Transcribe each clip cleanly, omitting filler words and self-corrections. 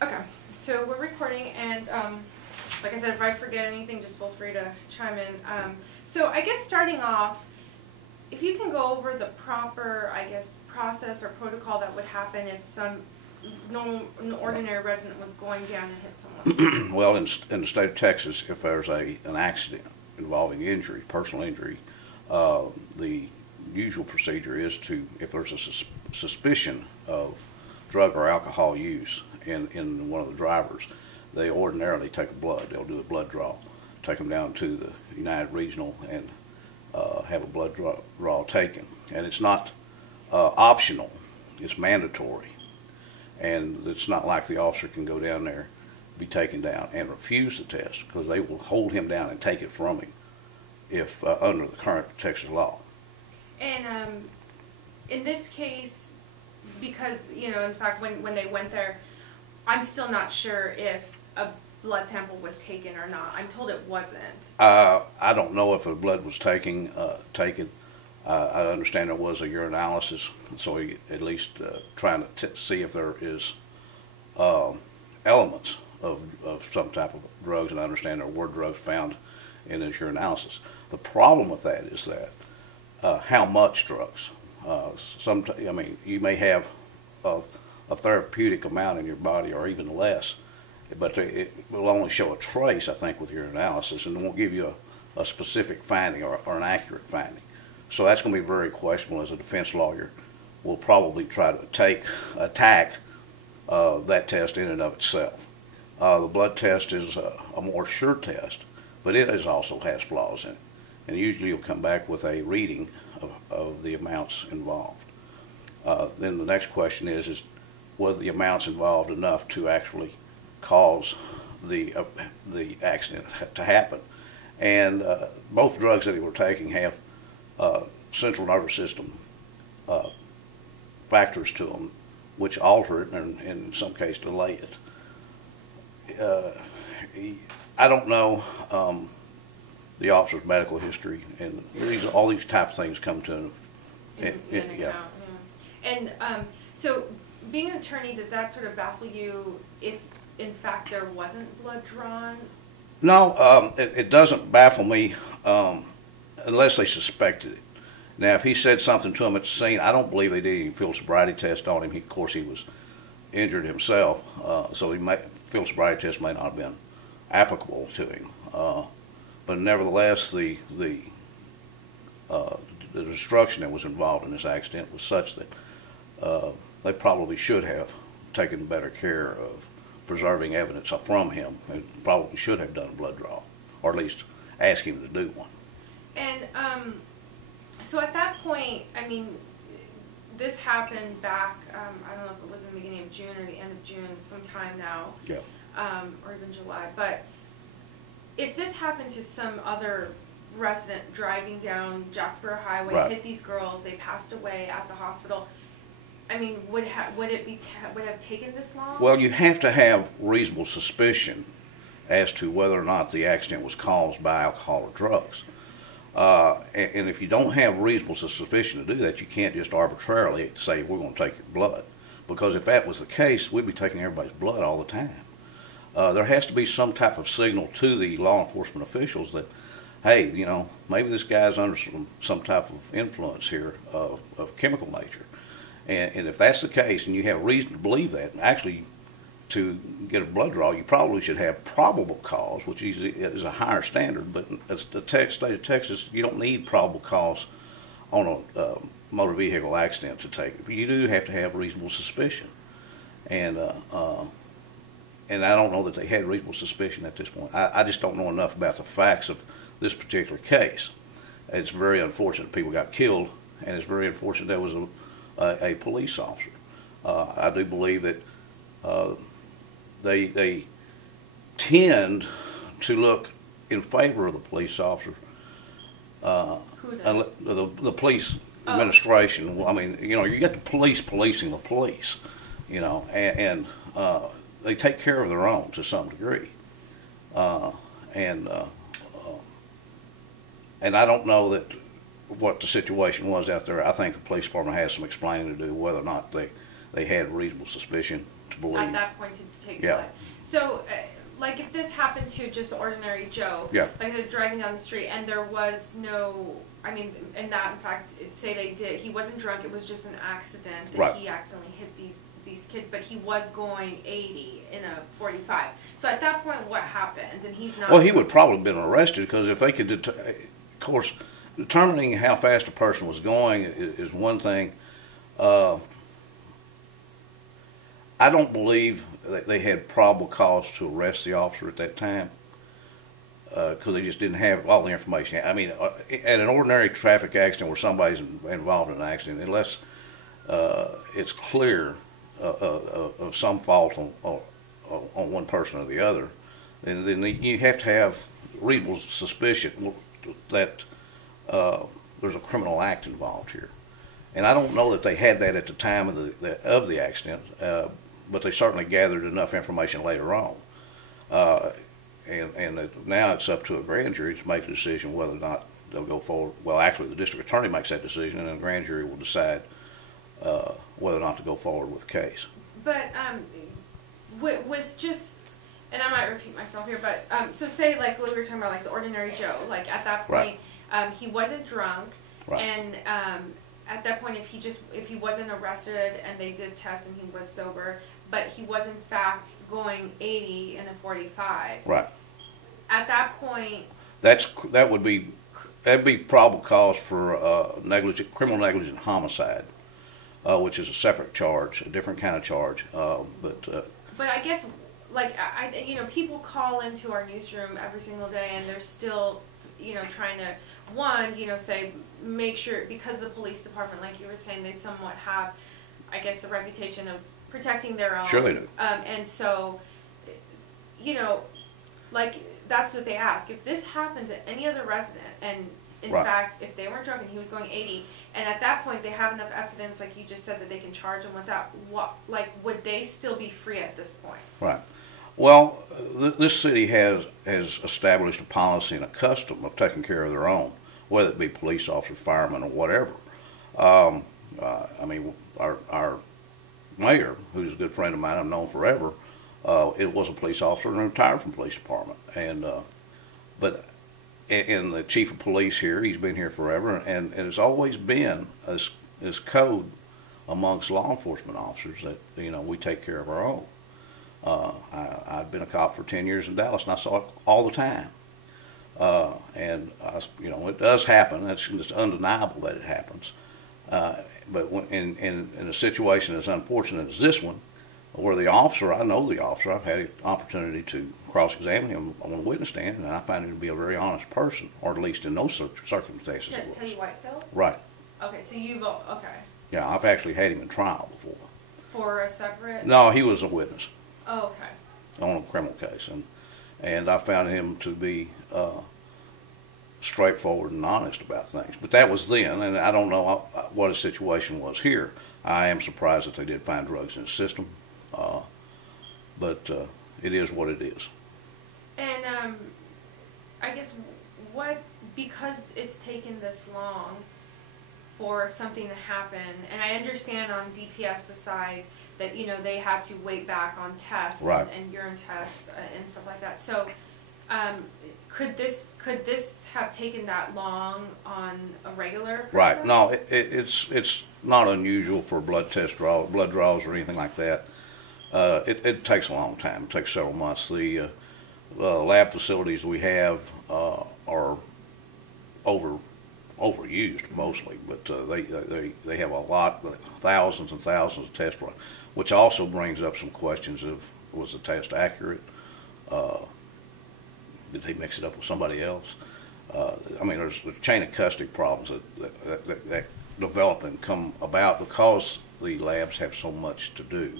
Okay, so we're recording, and like I said, if I forget anything, just feel free to chime in. So I guess starting off, if you can go over the proper, I guess, process or protocol that would happen if some normal, ordinary resident was going down and hit someone. Well, in the state of Texas, if there's an accident involving injury, personal injury, the usual procedure is to, if there's a suspicion of drug or alcohol use in one of the drivers, they ordinarily take a blood. They'll do a blood draw, take them down to the United Regional and have a blood draw taken. And it's not optional, it's mandatory. And it's not like the officer can go down there, be taken down, and refuse the test, because they will hold him down and take it from him if under the current Texas law. And in this case, because, you know, in fact, when they went there, I'm still not sure if a blood sample was taken or not. I'm told it wasn't. I don't know if a blood was taken. I understand there was a urinalysis, so he at least trying to see if there is elements of some type of drugs, and I understand there were drugs found in his urinalysis. The problem with that is that how much drugs. I mean, you may have a therapeutic amount in your body, or even less, but it will only show a trace, I think, with urinalysis, and it won't give you a specific finding or an accurate finding. So that's going to be very questionable. As a defense lawyer, we'll probably try to attack that test in and of itself. The blood test is a more sure test, but it also has flaws in it. And usually you'll come back with a reading of the amounts involved. Then the next question is was the amounts involved enough to actually cause the accident to happen? And both drugs that he were taking have central nervous system factors to them, which alter it and in some case delay it. I don't know the officer's medical history, and all these type of things come to him. Yeah. And so, being an attorney, does that sort of baffle you if, in fact, there wasn't blood drawn? No, it doesn't baffle me unless they suspected it. Now, if he said something to him at the scene, I don't believe they did any field sobriety test on him. Of course, he was injured himself, so field sobriety test may not have been applicable to him. But nevertheless, the destruction that was involved in this accident was such that they probably should have taken better care of preserving evidence from him, and probably should have done a blood draw, or at least ask him to do one. And so at that point, I mean, this happened back, I don't know if it was in the beginning of June or the end of June, sometime now, yeah. Or even July, but if this happened to some other resident driving down Jacksboro Highway, right, hit these girls, they passed away at the hospital, I mean, would it have taken this long? Well, you have to have reasonable suspicion as to whether or not the accident was caused by alcohol or drugs. And if you don't have reasonable suspicion to do that, you can't just arbitrarily say, we're going to take your blood. Because if that was the case, we'd be taking everybody's blood all the time. There has to be some type of signal to the law enforcement officials that, hey, you know, maybe this guy's under some type of influence here of chemical nature. And if that's the case, and you have reason to believe that, actually, to get a blood draw, you probably should have probable cause, which is a higher standard. But as the state of Texas, you don't need probable cause on a motor vehicle accident to take it. You do have to have reasonable suspicion, and I don't know that they had reasonable suspicion at this point. I just don't know enough about the facts of this particular case. It's very unfortunate people got killed, and it's very unfortunate there was a police officer. I do believe that they tend to look in favor of the police officer. The police administration. I mean, you know, you get the police policing the police, you know, and they take care of their own to some degree. And I don't know that what the situation was out there. I think the police department has some explaining to do whether or not they had reasonable suspicion to believe. At that point to take Yeah. blood. So, like if this happened to just ordinary Joe, Yeah. like they're driving down the street and there was no, I mean, and that in fact, say they did, he wasn't drunk, it was just an accident that Right. he accidentally hit these kids, but he was going 80 in a 45. So at that point, what happens? And he's not. Well, he would probably have been arrested because if they could, of course, determining how fast a person was going is one thing. I don't believe that they had probable cause to arrest the officer at that time because they just didn't have all the information. I mean, at an ordinary traffic accident where somebody's involved in an accident, unless it's clear of some fault on one person or the other, then you have to have reasonable suspicion that there's a criminal act involved here. And I don't know that they had that at the time of the accident, but they certainly gathered enough information later on. And now it's up to a grand jury to make a decision whether or not they'll go forward. Well, actually, the district attorney makes that decision, and the grand jury will decide whether or not to go forward with the case. But with just, and I might repeat myself here, but so say like what we were talking about, like the ordinary Joe, like at that point, he wasn't drunk, and at that point, if he wasn't arrested and they did test and he was sober, but he was in fact going 80 in a 45. Right. At that point, that'd be probable cause for criminal negligent homicide, which is a separate charge, a different kind of charge. But I guess, like people call into our newsroom every single day, and they're still, trying to, say, make sure, because the police department, like you were saying, they somewhat have, I guess, the reputation of protecting their own. Sure they do. And so, like, that's what they ask. If this happened to any other resident, and in fact, if they weren't drunk and he was going 80, and at that point they have enough evidence, like you just said, that they can charge him with that, would they still be free at this point? Right. Well, this city has established a policy and a custom of taking care of their own, whether it be police officers, firemen, or whatever. I mean, our mayor, who's a good friend of mine, I've known forever, it was a police officer and retired from the police department. And the chief of police here, he's been here forever, and it's always been this code amongst law enforcement officers that we take care of our own. I'd been a cop for 10 years in Dallas, and I saw it all the time. It does happen. It's undeniable that it happens. But in a situation as unfortunate as this one, where the officer, I know the officer, I've had an opportunity to cross-examine him on a witness stand, and I find him to be a very honest person, or at least in those circumstances. Teddie Whitefield? Right. Okay, so okay. Yeah, I've actually had him in trial before. For a separate? No, he was a witness. Oh, okay. On a criminal case, and I found him to be straightforward and honest about things. But that was then, and I don't know what his situation was here. I am surprised that they did find drugs in his system, but it is what it is. And I guess because it's taken this long for something to happen, and I understand on DPS's side that they had to wait back on tests and urine tests and stuff like that. So could this have taken that long on a regular person? Right. No, it's not unusual for blood draws or anything like that. It takes a long time. It takes several months. The lab facilities we have are overused mostly, but they have a lot, thousands and thousands of tests run, which also brings up some questions of, was the test accurate? Did he mix it up with somebody else? I mean, there's a chain of custody problems that develop and come about because the labs have so much to do,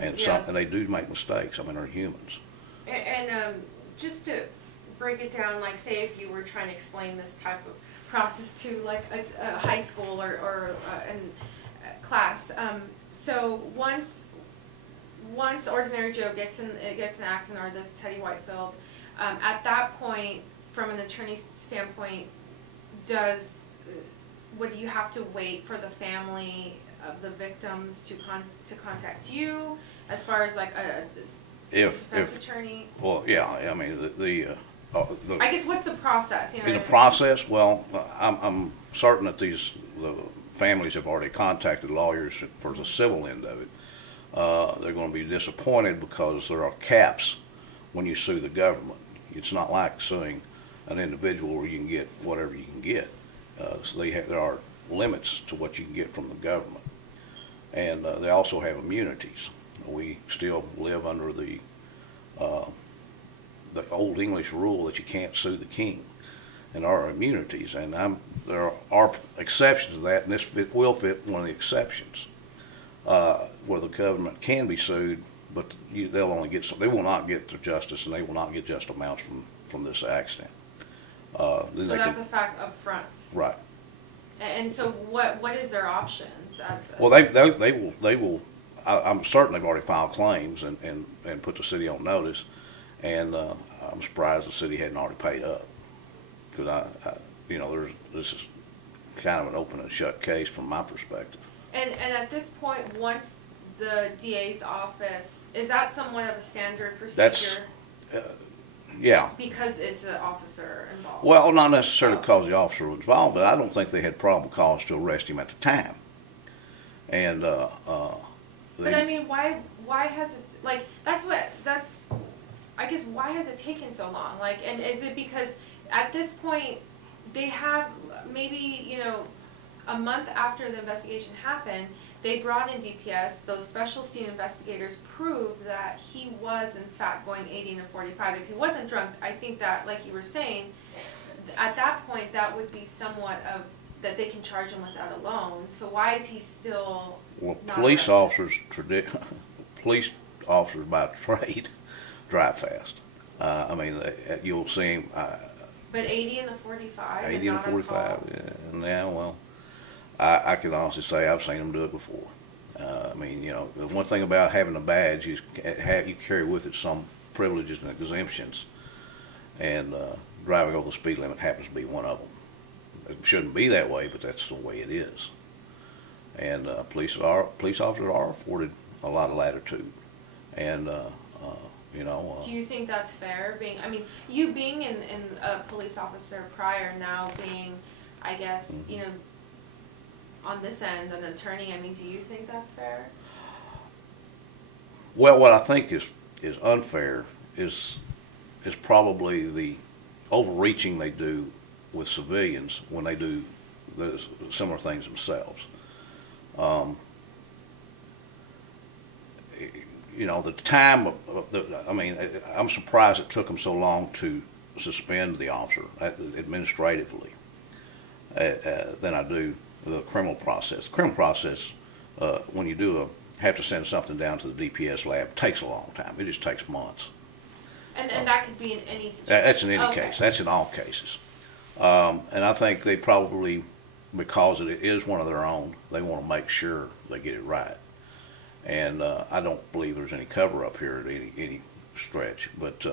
and they do make mistakes. I mean, they're humans. And just to break it down, like say if you were trying to explain this type of process to like a high school or in class. So once ordinary Joe gets in an accident, or this Teddie Whitefield, at that point, from an attorney's standpoint, would you have to wait for the family of the victims to contact you? as far as like a defense attorney? Well, yeah, I mean, I guess what's the process? You know, in the process, well, I'm certain that the families have already contacted lawyers for the civil end of it. They're going to be disappointed because there are caps when you sue the government. It's not like suing an individual where you can get whatever you can get. So there are limits to what you can get from the government. And they also have immunities. We still live under the old English rule that you can't sue the king, and our immunities. And there are exceptions to that, and this will fit one of the exceptions, where the government can be sued, but they'll only get they will not get to justice, and they will not get just amounts from this accident. So that's a fact up front. Right. And so what is their options? Well, they will. I'm certain they've already filed claims and put the city on notice, and I'm surprised the city hadn't already paid up, because this is kind of an open and shut case from my perspective. And at this point, once the DA's office, is that somewhat of a standard procedure? Yeah. Because it's an officer involved. Well, not necessarily because the officer was involved, but I don't think they had probable cause to arrest him at the time. And but I mean, why has it, like, I guess why has it taken so long? Like, and is it because at this point they have maybe, you know, a month after the investigation happened, they brought in DPS, those special scene investigators proved that he was in fact going 80 and 45. If he wasn't drunk, I think that, like you were saying, at that point that would be somewhat of, that they can charge him with that alone. So why is he still not police arrested? Police officers by trade drive fast. I mean, you'll see him. But 80 and the 45? 80 and 45, yeah, well, I can honestly say I've seen them do it before. I mean, you know, the one thing about having a badge is you carry with it some privileges and exemptions, and driving over the speed limit happens to be one of them. It shouldn't be that way, but that's the way it is. And police officers are afforded a lot of latitude, and you know. Do you think that's fair? You being in a police officer prior, now being, I guess, you know, on this end, an attorney. I mean, do you think that's fair? Well, what I think is unfair is probably the overreaching they do with civilians when they do the similar things themselves. You know, the time I'm surprised it took them so long to suspend the officer administratively than I do the criminal process. The criminal process, when you have to send something down to the DPS lab, takes a long time. It just takes months. And that could be in any situation? That's in any case. That's in all cases. And I think they probably, because it is one of their own, they want to make sure they get it right. And I don't believe there's any cover-up here at any stretch. But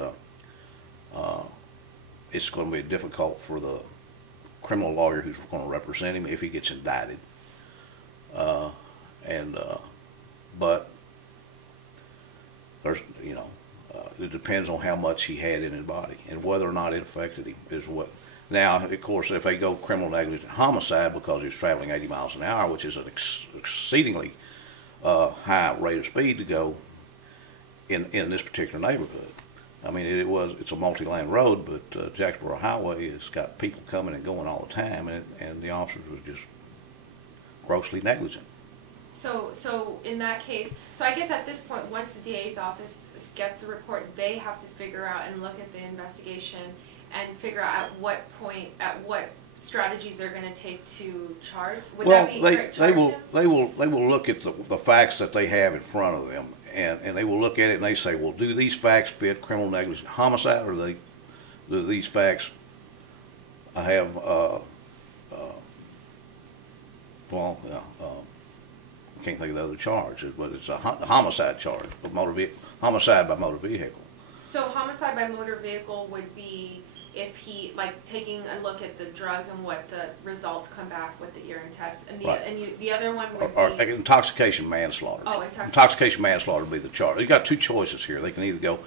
it's going to be difficult for the criminal lawyer who's going to represent him if he gets indicted. But there's, you know, it depends on how much he had in his body and whether or not it affected him is what. Now, of course, if they go criminal negligent homicide because he was traveling 80 miles an hour, which is an exceedingly high rate of speed to go in this particular neighborhood. I mean, it's a multi-lane road, but Jacksboro Highway has got people coming and going all the time, and the officers were just grossly negligent. So in that case, so I guess at this point, once the DA's office gets the report, they have to figure out and look at the investigation and figure out at what point, at what strategies they're going to take to charge. Would that be they will look at the facts that they have in front of them, and they will look at it and they say, well, do these facts fit criminal negligent homicide, or do these facts have I can't think of the other charges, but it's a homicide charge, homicide by motor vehicle. So homicide by motor vehicle would be if he, like, taking a look at the drugs and what the results come back with the urine test, and the other one would or be intoxication manslaughter. Oh, intoxication manslaughter would be the charge. You've got two choices here. They can either go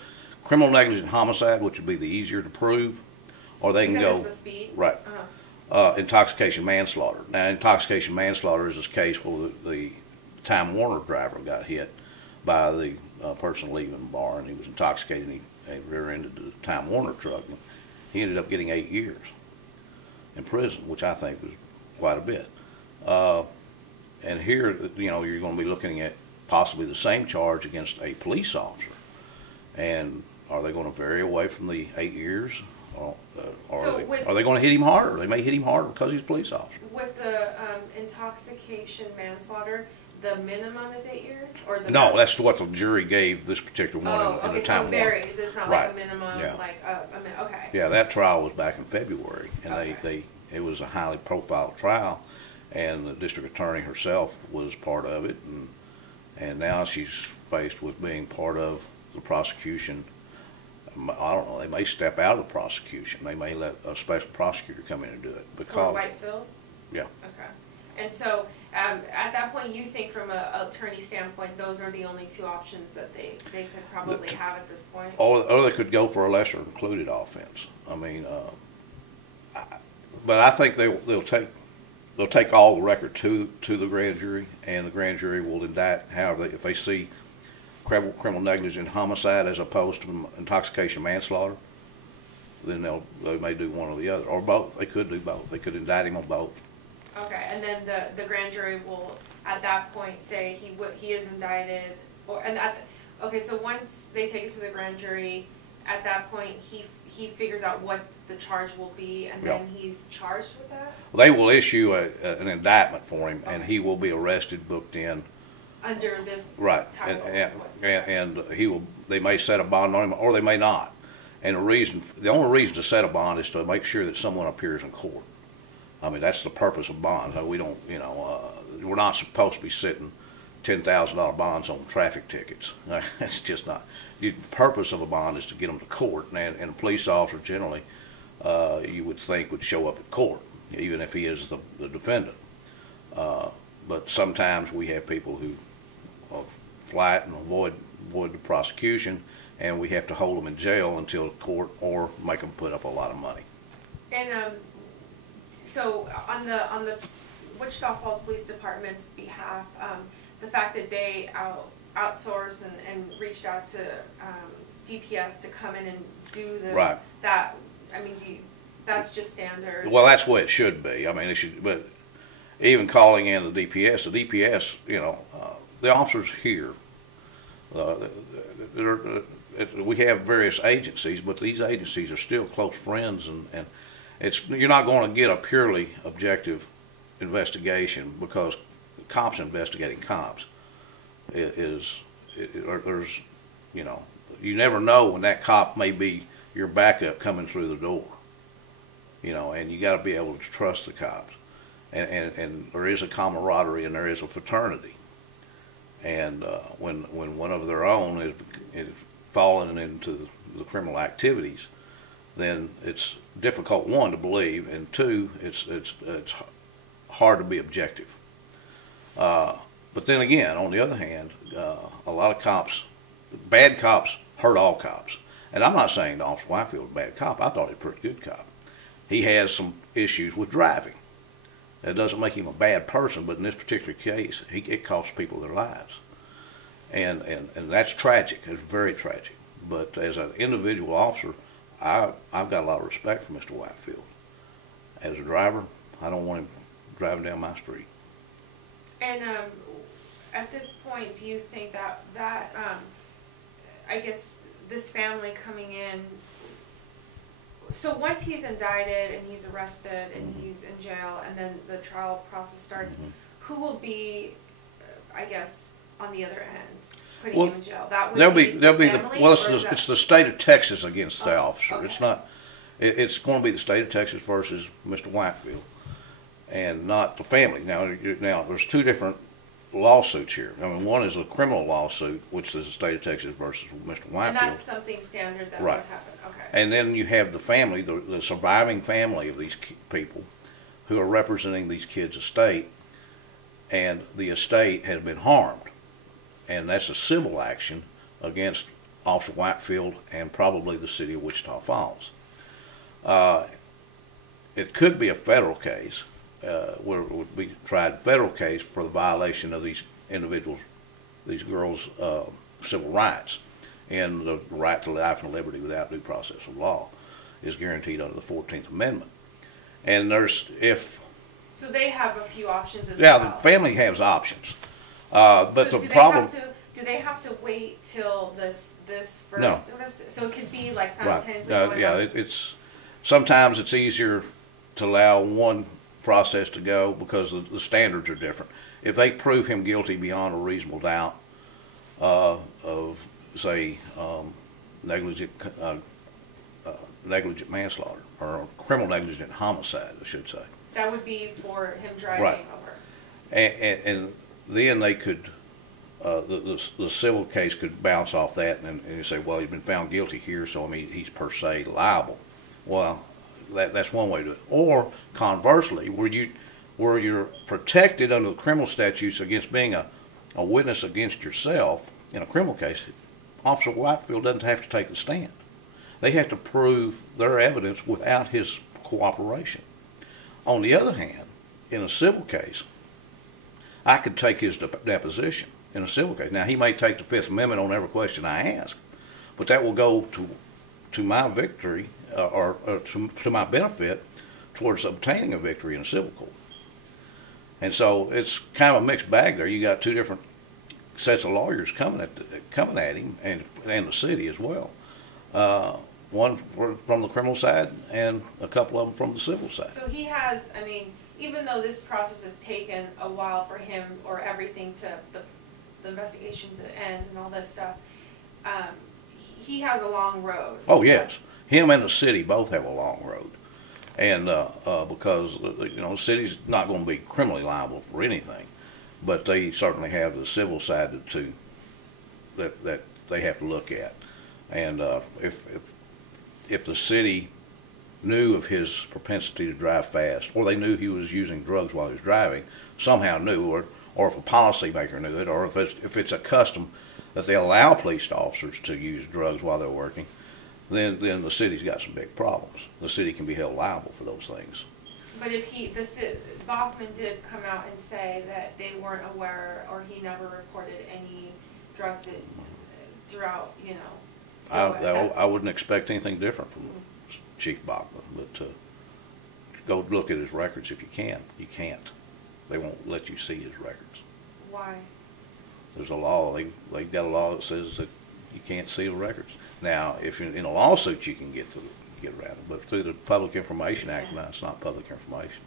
criminal negligent homicide, which would be the easier to prove, or they can go it's the speed. Right. Intoxication manslaughter. Now, intoxication manslaughter is this case where the Time Warner driver got hit by the person leaving the bar, and he was intoxicated, and he rear-ended the Time Warner truck. And he ended up getting 8 years in prison, which I think was quite a bit. And here, you're going to be looking at possibly the same charge against a police officer. And are they going to vary away from the 8 years? Or are they going to hit him harder? They may hit him harder because he's a police officer. With the intoxication manslaughter, the minimum is 8 years? Or the No, that's what the jury gave this particular one in the Time so it varies. It's not right. like a minimum, okay. Yeah, that trial was back in February, and okay. it was a highly profiled trial, and the district attorney herself was part of it, and now she's faced with being part of the prosecution. I don't know, they may step out of the prosecution. They may let a special prosecutor come in and do it. For Whitefield? Yeah. Okay. And so at that point, you think from an attorney standpoint, those are the only two options that they could probably have at this point? Or they could go for a lesser included offense. I mean, but I think they'll take all the record to the grand jury, and the grand jury will indict. However, if they see criminal negligent homicide as opposed to intoxication manslaughter, then they may do one or the other, or both. They could do both. They could indict him on both. Okay, and then the grand jury will at that point say he is indicted, okay. So once they take it to the grand jury, at that point he figures out what the charge will be, and then he's charged with that. Well, they will issue an indictment for him, and he will be arrested, booked in. Under this right, and they may set a bond on him, or they may not. And the only reason to set a bond is to make sure that someone appears in court. I mean, that's the purpose of bonds. We don't, we're not supposed to be sitting $10,000 bonds on traffic tickets. That's just not. The purpose of a bond is to get them to court, and a police officer generally, you would think, would show up at court, even if he is the defendant. But sometimes we have people who flight and avoid the prosecution, and we have to hold them in jail until court, or make them put up a lot of money. And so on the Wichita Falls Police Department's behalf, the fact that they outsourced and reached out to DPS to come in and do that, I mean, that's just standard. Well, that's the way it should be. I mean, it should, but even calling in the DPS, the officers here, we have various agencies, but these agencies are still close friends, and you're not going to get a purely objective investigation, because cops investigating cops there's you never know when that cop may be your backup coming through the door, and you got to be able to trust the cops, and there is a camaraderie and there is a fraternity, and when one of their own is falling into the criminal activities, then it's difficult, one, to believe, and two, it's hard to be objective. But then again, on the other hand, a lot of cops, bad cops hurt all cops. And I'm not saying that Officer Whitefield was a bad cop. I thought he was a pretty good cop. He has some issues with driving. That doesn't make him a bad person, but in this particular case, it costs people their lives. And that's tragic. It's very tragic. But as an individual officer, I've got a lot of respect for Mr. Whitefield. As a driver, I don't want him driving down my street. And at this point, do you think that I guess this family coming in, so once he's indicted and he's arrested and he's in jail, and then the trial process starts, who will be, I guess, on the other end? Putting him in jail. That would it's the state of Texas against the officer. Okay. It's not. It's going to be the state of Texas versus Mr. Whitefield, and not the family. Now there's two different lawsuits here. I mean, one is a criminal lawsuit, which is the state of Texas versus Mr. Whitefield. And that's something standard that would Right. happen. Okay. And then you have the family, the surviving family of these people who are representing these kids' estate, and the estate has been harmed. And that's a civil action against Officer Whitefield and probably the city of Wichita Falls. It could be a federal case, where it would be tried federal case for the violation of these individuals, these girls' civil rights. And the right to life and liberty without due process of law is guaranteed under the 14th Amendment. And So they have a few options as yeah, well. the family has options. But So the problem... do they have to wait till this first? No. So it could be like Right. simultaneously going Yeah, on? sometimes it's easier to allow one process to go because the standards are different. If they prove him guilty beyond a reasonable doubt of, say, negligent manslaughter or criminal negligent homicide, I should say. That would be for him driving Right. over. And then they could, the civil case could bounce off that and you say, well, he's been found guilty here, so I mean he's per se liable. Well, that's one way to do it. Or conversely, where you're protected under the criminal statutes against being a witness against yourself in a criminal case, Officer Whitefield doesn't have to take the stand. They have to prove their evidence without his cooperation. On the other hand, in a civil case, I could take his deposition in a civil case. Now, he may take the Fifth Amendment on every question I ask, but that will go to my victory or to my benefit towards obtaining a victory in a civil court. And so it's kind of a mixed bag there. You got two different sets of lawyers coming at him and the city as well. One from the criminal side and a couple of them from the civil side. So he has, I mean, even though this process has taken a while for him or everything to the investigation to end and all this stuff, he has a long road. Oh yes, him and the city both have a long road, and because the city's not going to be criminally liable for anything, but they certainly have the civil side that they have to look at, and if the city knew of his propensity to drive fast, or they knew he was using drugs while he was driving, somehow knew, or if a policymaker knew it, or if it's a custom that they allow police officers to use drugs while they're working, then the city's got some big problems. The city can be held liable for those things. But if Bachman did come out and say that they weren't aware or he never reported any drugs that throughout, So I wouldn't expect anything different from Chief Bachman, but go look at his records if you can. You can't. They won't let you see his records. Why? There's a law. They've got a law that says that you can't see the records. Now, if in a lawsuit you can get around it, but through the Public Information Act, no, it's not public information.